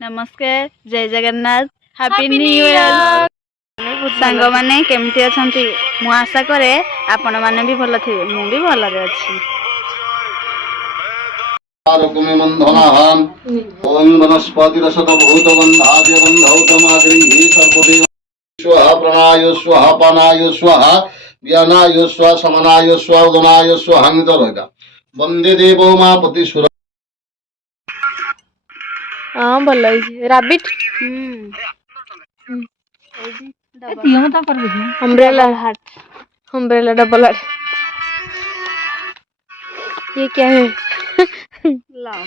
नमस्कार जय Jagannath happy new year सांग माने केमती अछंती मु आशा करे आपण माने भी भल थिबे मु भी भल रे अछि आरोग्यमे बन्धनः ओम वनस्पतिरसत भूतगन्धाद्य गन्धौतमाग्रीः सर्वदेव स्वः प्रणाय स्वः पानाय स्वः व्यानाय स्वः समनाय स्वः उदनाय स्वः हंतरगा वंदे देवो मापति सुर हां भल rabbit umbrella heart umbrella double heart ये क्या है लाओ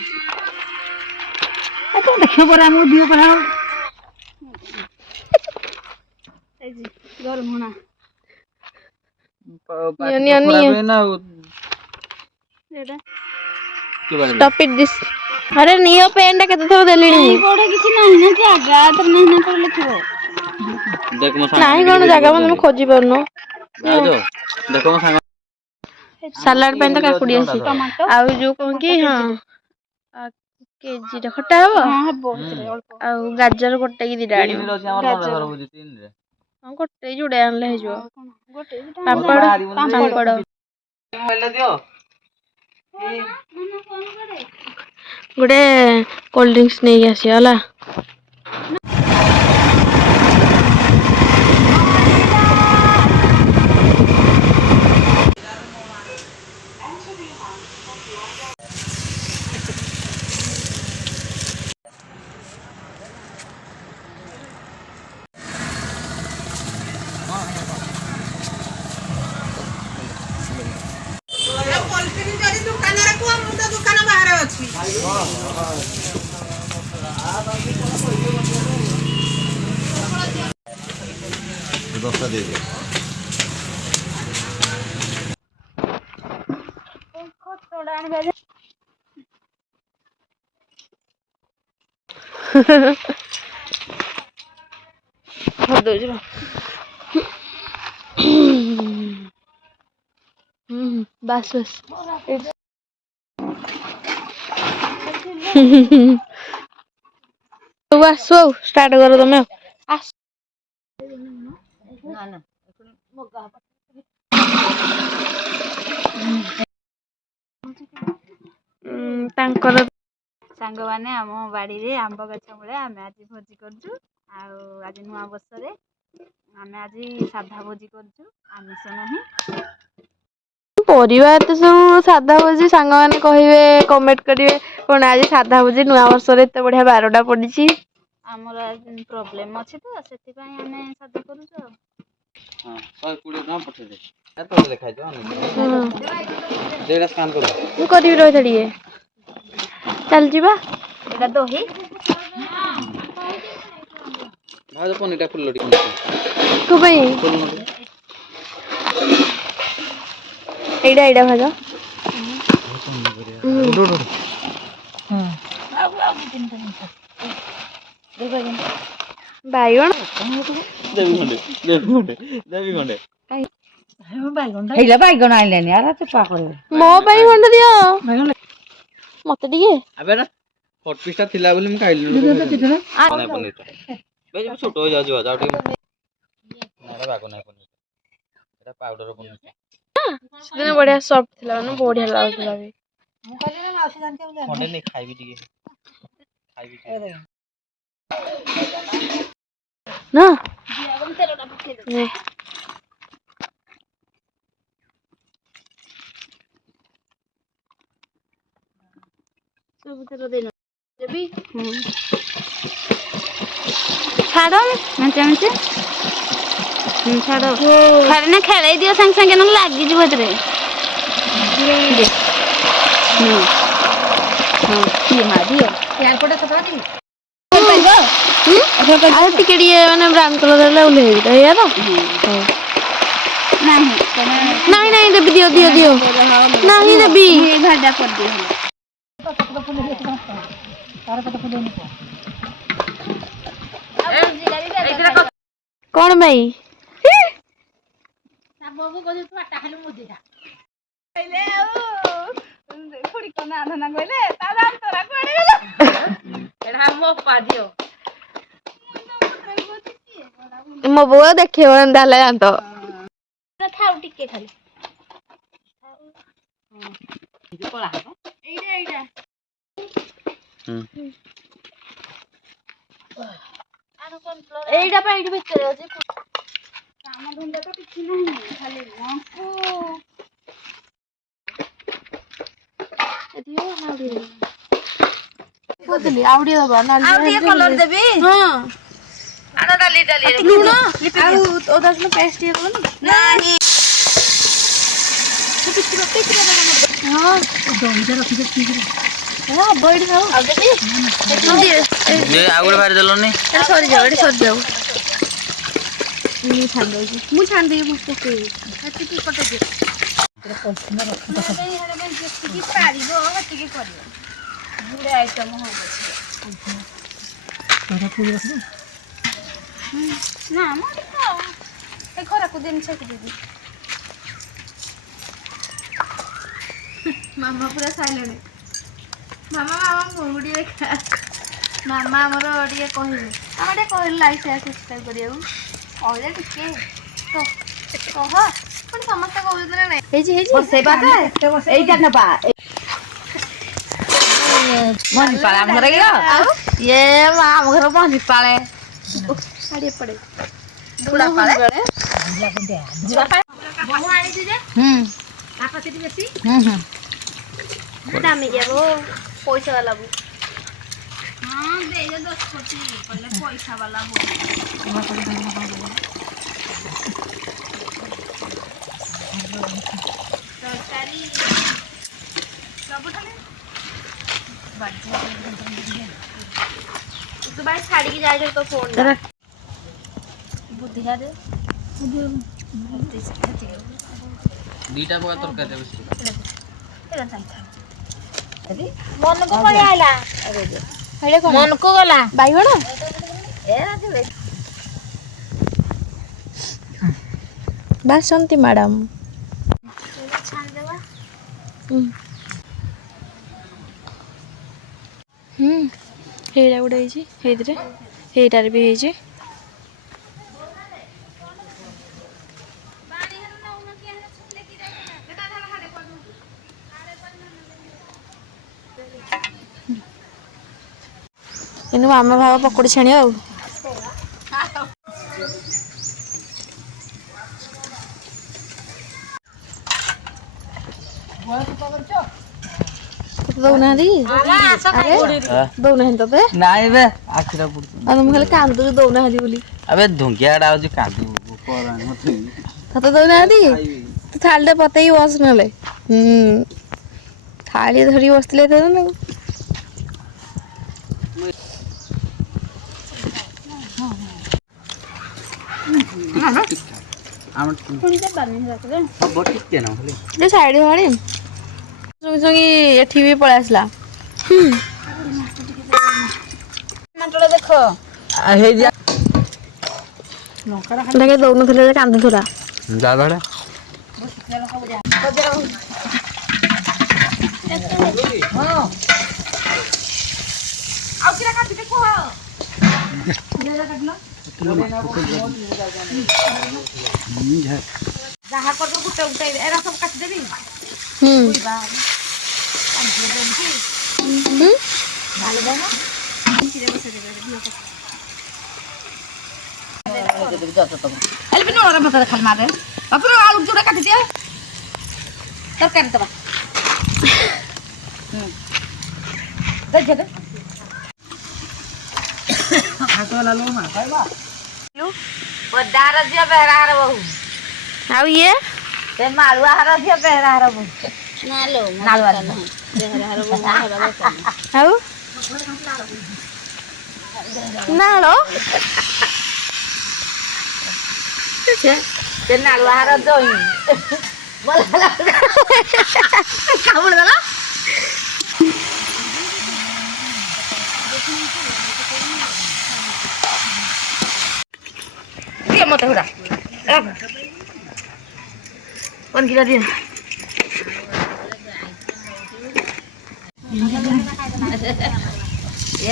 तो देखियो पर हम दियो पर ए जी घर मुना यानी यानी ना एटा स्टॉप इट दिस अरे नियो पेन केते थो देलिनी नहीं कोडे किछि नाही ना जागा तर नहीं ना कर लिखबो देख मो नाही कोन जगह में तुम खोजी परनो भाजो देखो मो संग सलाड पेन तो काकुडी आसी टमाटो आ जो कहूं कि हां केजी टा खट्टा हबो हां हबो अल्प आ गाजर गोटे की दिडा आनी तीन रो हमर नंबर बुझी तीन रे हां गोटे जुडे आनले हे जो गोटे पापड़ मोबाइल दियो गोटे कोल्ड ड्रिंक्स नहीं आसी होला दस्ता दे दे बस बस तो बस सो स्टार्ट करो तुम आस ना ना तांकर सांग माने हम बाड़ी रे आंब गछ मुळे आमे आज भोजी करजु आ आज नुआ वर्ष रे आमे आज साधा भोजी करजु आमिष नहीं परिवार तो सब साधा भोजी सांग माने कहिवे कमेंट करिवे कोन आज साधा भोजी नुआ वर्ष रे एते बढ़िया 12टा पडिची हमर प्रॉब्लम अछि तो सेति पई आमे साधा करूछु हां 120 ग्राम पठे दे एतो लिखाइ दो देरा स्कैन करो मु करिवि रहि थडिए चल जीवा एटा दही भाजो पनीटा फुल लडी को भाई एडा भाजो बाइगण देवी खंडे हेला बाइगण आइलेनी आरा तो पाकल मो बाइगण दियो मते दिए अबे ना हॉट पिस्टा थिला बोली म खाइलु ना पनीर बे जो छोटो हो जाजो जाओ ठीक मारे बागो नाही पनीर एटा पाउडर पनीर सेदिन बढ़िया सॉफ्ट थिला न बढ़िया लागला भी खंडे नहीं खाइबी टिके ना सब तेरो देना जबी छाड़ो मंचे मंचे छाड़ो खाली ना खेलाई दियो संग संग न लागी जी भदरे ये मा दियो यार कोटा सतरा दी आ टिकेडिए माने ब्राउन कलर ले उले तो या तो नहीं नहीं नहीं देबी दियो दियो दियो नहीं देबी ये भाजा कर दियो कौन भाई खुड़ी को ना धना कहले ता दान तोरा कुआडे गेला एडा मो पादियो ମୋ ବୋଉ ଆଉ ଦେଖେଇବନି ତାହେଲେ ଜାଣିତ। ଥାଉ ଟିକେ ଖାଲି କଳା ହବ ଏଇଟା ଏଇଟା ଏଇଟା ପାଇଁ ଏଇଠି ଭିତରେ ଅଛି କାମ ଧନ୍ଦା ତ କିଛି ନାହିଁ ଖାଲି ମଙ୍କୁ କହୁଥିଲି ଆଉ ଟିକେ ଦବା ଆଉ ଟିକେ କଲର ଦେବି ହଁ ଆଣ ଡାଲି ଡାଲି ଲୁଣ ଆଉ ଅଦା ରସୁଣ ପେଷ୍ଟ ଟିକେ ଦବନି ନାହିଁ ହଁ ବଇଡ଼ି ଖାଉ ଆଉ ଦେବି ଆଉ ଗୋଟେ ବାହାରି ଦେଲନି ସରିଯାଉ ଏଠି ସରିଯାଉ ମୁଁ ଛାଣିଦେବି ମୁଁ ପକେଇବି ସେତିକି କଟେଇ ଯେତିକି ପାରିବ ସେତିକି କରିବ ଗୁଡ଼େ ଆଇଟମ ହବ ନା ମ ଏ ଖରାକୁ ଜିନିଷ ଦେବି ମାମା ପୁରା ସାଇଲେଣ୍ଟ ମାମା ମୁଁ ଟିକେ ମାମା ଆମର ଟିକେ କହିଲେ ଆମେ ଟିକେ କହିଲେ ଲାଇକ୍ ସେୟାର ସବସ୍କ୍ରାଇବ୍ କରିବାକୁ କହିଲେ ଟିକେ କହ ପୁଣି ସମସ୍ତେ କହୁଛନ୍ତି ନା ନାଇଁ ହେଇଛି এইটা নেবা ମଞ୍ଜିପାଳେ ଆମ ଘରେ ଗିଅ ଇଏ ମା ଆମ ଘର ମଞ୍ଜିପାଳେ ଶାଢ଼ୀ ଏପଟେ ବୁଢ଼ାପାଳେ ଯିବା ପାଇଁ ବହୁ ଆଣିଛି ଯେ ବାପା ସେଠି ବେଶୀ ଦାମିକିଆ ବୋ ପଇସା ବାଲା ବୋ ହଁ ଦେଇଦେ 10 କୋଟି କହିଲେ ପଇସା ବାଲା ବୋ ତରକାରୀ ସବୁଠାରୁ ତୁ ଭାଇ ଛାଡ଼ିକି ଯାଇଛ ତୋ ଫୋନ୍ ବୁଦ୍ଧିଆ ଦେ ଦିଟା ପକା ତରକାରୀ ବେଶୀ ମନକୁ ପଳେଇ ଆଇଲା ମନକୁ ଗଲା ବାଇଗଣ ବାସନ୍ତୀ ମ୍ୟାଡ଼ାମ ଛାଣିଦେବା ହେଇଟା ଗୋଟେ ହେଇଛି ହେଇଥିରେ ହେଇଟାରେ ବି ହେଇଛି କିନ୍ତୁ ମାମା ଭାବ ପକୋଡ଼ି ଛାଣିବା ଆଉ ତତେ ଦଉନାହାନ୍ତି ଦଉନାହାନ୍ତି ତତେ ନାଇଁ ବେ ଆଖିରା ପଡୁଛି ଆଉ ମୁଁ ଖାଲି କାନ୍ଦୁଛୁ ଦଉନାହାନ୍ତି ବୋଲି ଆବେ ଧୁଙ୍ଗିଆଟା ହଉଛି କାନ୍ଦିବୁ ତତେ ଦଉନାହାନ୍ତି ତୁ ଥାଳିଟା ପତେଇକି ବସ ନହେଲେ ଥାଳି ଧରିକି ବସିଥିଲେ ତ ସାଇଡ ଭାଡ଼ି ସଙ୍ଗେ ସଙ୍ଗେ ଏଠି ବି ପଳେଇ ଆସିଲା ଦେଖ ତାକେ ଦଉନଥିଲେ ଯେ କାନ୍ଦୁଥିଲା ଯା ଧରେ ଆଉ କିରା କାଟିତେ କୁହ ଯାହା କରିବ ଗୋଟେ ଗୋଟେ ଏରା ସବୁ କାଟିଦେବି ଖାଲି ମାରେ ଆଳୁ ଯୋଉଟା କାଟିଦିଅ ତରକାରୀ ଦବା ବଡାର ଝିଅ ବେହେରାହାର ବୋହୁ ଆଉ ଇଏ ସେ ମାଳୁଆହାର ଝିଅ ବେହେରାହାର ବୋହୁ ଆଉ ନାଳ ସେ ନାଳୁଆହାର ଜଇଁ କାମୁଡ଼ି ଦେଲା ଦିଅ ମତେ ହୁଡ଼ା କଣ କିରା ଦିଅ ଏ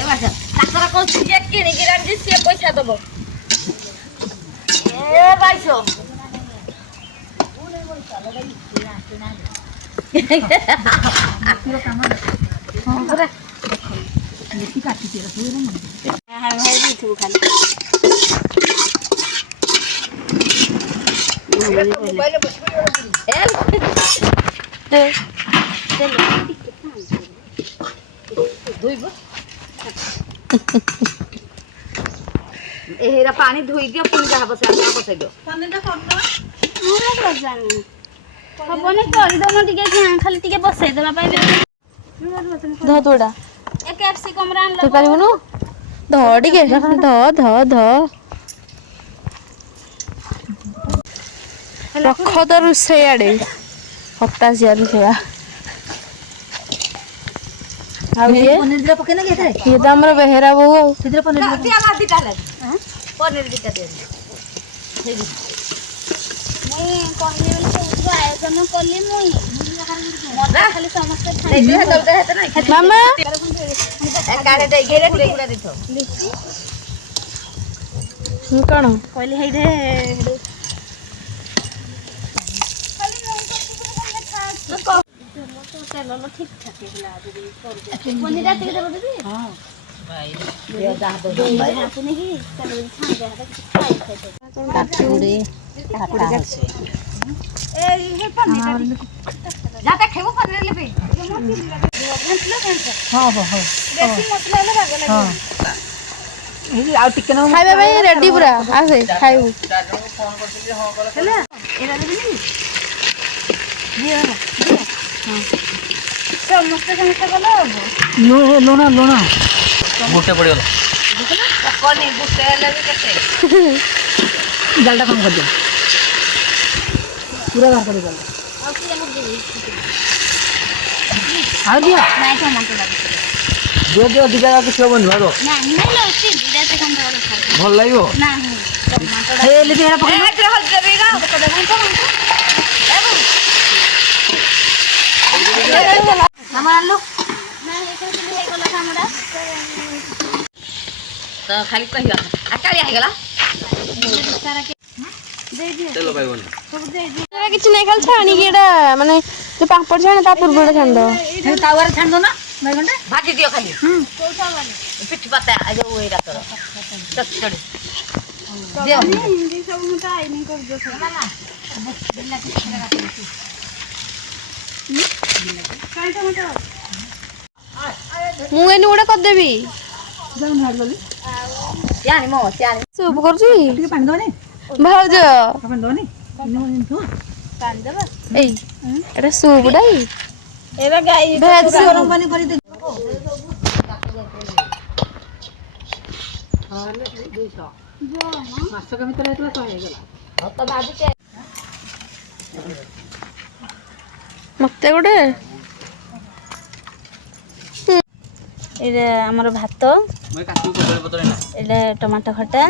ବାସ ତାଙ୍କର କହୁଛି ଯେ କିଣିକି ଆଣିଛି ସିଏ ପଇସା ଦବ ଏ ବାଇଶ ଏହେରା ପାଣି ଧୋଇ ଦିଅ ପୁଣି ଯାହା ବସେଇ ବସେଇ ଦିଅ ହବନି କରିଦମ ଟିକେ ଖାଲି ଟିକେ ବସେଇଦବା ପାଇଁ ଧ ତୋଡ଼ା ଏ କ୍ୟାପ୍ସିକମ୍ ରେ ଆଣିଲା ତୁ ପାରିବୁନୁ ଧ ଟିକେ ଧ ଧ ଧ ରଖ ତ ରୋଷେଇ ଆଡ଼େ ହତାଶିଆ ରୋଷେଇଆ ଆଉ ଇଏ ତ ଆମର ବେହେରା ବୋହୁ ଆଉ ପନିର ଦିଟା ଦିଅ ମୁଇଁ କହିଲି ବୋଲି ସବୁ ଆୟୋଜନ କଲି ମୁଇଁ ମଜା ଖାଲି ସମସ୍ତେ ମାମା କଣ କହିଲି ହେଇରେ ତେଲ ଠିକ ଠାକ ହେଲା ପନିର ଟିକେ ଦେବ ଦିଦି ଖାଇବା ପାଇଁ ରେଡି ପୁରା ଆସେ ଖାଇବୁ ସମସ୍ତେ କଲେ ହବ ଲୁଣ ଗୋଟେ ପଡ଼ିଗଲା ଜାଲଟା କମ କରିଦିଅ ପୁରା ବାହାର କରି ଆଉ ଦିଅ ନାଇଁ ଟମାଟୋ ଦିଅ ଦିଟା କିଛି ହବନି ଭାଗ ଭଲ ଲାଗିବ ତ ଖାଲି କହିବା ଆକାଳିଆ ହେଇଗଲା ତେଲ ପାଇବନି କିଛି ନାହିଁ ଖାଲି ଛାଣିକି ଏଇଟା ମାନେ ଯୋଉ ପାମ୍ପଡ଼ ଛାଣେ ତା ପୂର୍ବରୁ ଛାଣିଦବ ତାୱାରେ ଛାଣି ଦଉନା ଭାଜି ଦିଅ ଖାଲି ପିଠି ପାତା ଯୋଉ ଏଇଟା ତୋର ଚଚଡ଼ି ଦିଅ ମୁଁ ଏଇନୁ ଗୋଟେ କରିଦେବି ସୁପ୍ କରୁଛି ଭାଉଜ ଏଇ ଏଟା ସୁପ୍ଟା ଭେଜ ସୁପ୍ ମତେ ଗୋଟେ ଏଇଟା ଆମର ଭାତ ଏଇଟା ଟମାଟୋ ଖଟା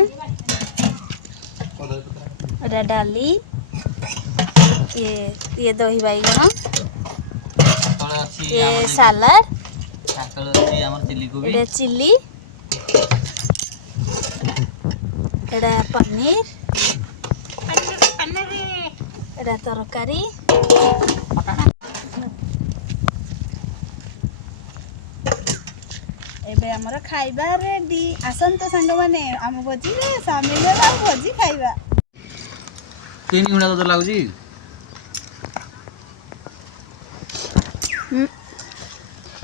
ଏଇଟା ଡାଲି ଇଏ ଦହି ବାଇଗଣ ଇଏ ସାଲାଡ ଏଇଟା ଚିଲି ଏଇଟା ପନିର ଏଇଟା ତରକାରୀ ଏବେ ଆମର ଖାଇବା ରେଡି ଆସନ୍ତୁ ସାଙ୍ଗମାନେ ଆମ ଭୋଜିରେ ସାମିଲ ହେବା ଭୋଜି ଖାଇବା ତିନି ଘଣ୍ଟା ତ ଲାଗୁଛି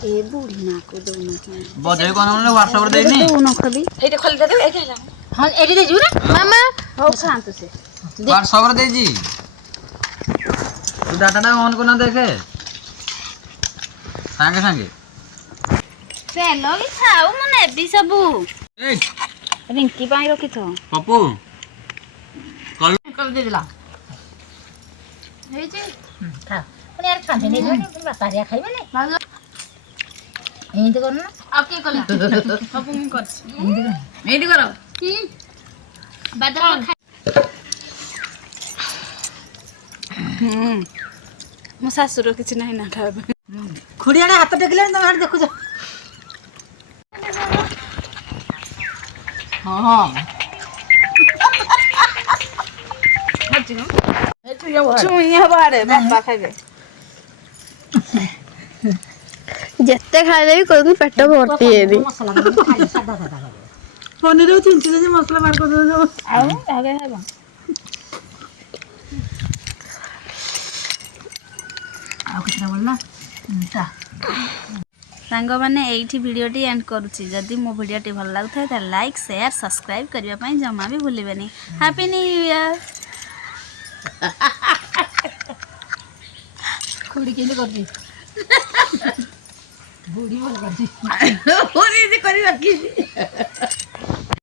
ଏ ବୁଢୀ ନାକୁ ଦଉନ ବଜାଇ କଣ ହ୍ୱାଟ୍ସଆପରେ ଦେଇନି ଦଉନ ଖଲି ଏଇଠି ଖୋଲି ଦେବେ ଏଇଠି ହେଲା ହଁ ଏଇଠି ଦେଇଯିବୁ ନା ମାମା ହଉ ଖାଆନ୍ତୁ ସେ ହ୍ୱାଟ୍ସଆପରେ ଦେଇଛି ତୁ ଡାଟାଟା ଅନ୍ କରିନା ଦେଖେ ସାଙ୍ଗେ ସାଙ୍ଗେ ତେଲ ବି ଖାଉ ମୁଁ ନେବି ସବୁ ଏଇ ରିଙ୍କି ପାଇଁ ରଖିଥ ପପୁ ଦେଇଦେଲା ହେଇଛି ପୁଣି ଆରେ ଛାନ୍ତି ନେଇଯିବନି ପୁଣି ବାପାରିଆ ଖାଇବେନି ଏମିତି କରୁନ ଆଉ କିଏ କଲା ସବୁ ମୁଁ କରିଛି ଏଇଠି କର ବାଦାମ ମୋ ଶାଶୁର କିଛି ନାହିଁ ନା ଖାଇବା ପାଇଁ ଖୁଡିଆଣେ ହାତ ଟେକିଲେଣି ତମେ ହାଟ ଦେଖୁଛ। ହଁ ଛୁଇଁ ହବ ଆଡେ ବାପା ଖାଇବେ। ଯେତେ ଖାଇଲେ ବି କହୁଛନ୍ତି ପେଟ ଭର୍ତ୍ତି ହେଇନି। ପନିର ଚିଞ୍ଚିଲେ ମସଲା ବାହାର କରିଦେବ। ଆଉ ଆଗେ ଖାଇବ। ଆଉ କେତେଟା ବଳିଲା? ସାଙ୍ଗମାନେ ଏଇଠି ଭିଡ଼ିଓଟି ଏଣ୍ଡ କରୁଛି। ଯଦି ମୋ ଭିଡ଼ିଓଟି ଭଲ ଲାଗୁଥାଏ ତାହେଲେ ଲାଇକ୍ ସେୟାର ସବସ୍କ୍ରାଇବ୍ କରିବା ପାଇଁ ଜମା ବି ଭୁଲିବେନି। Happy new year. ଖୁଡି କେମିତି କରୁଛି? ବୁଢୀ ଭଲ କରୁଛି। କରି ରଖିଛି।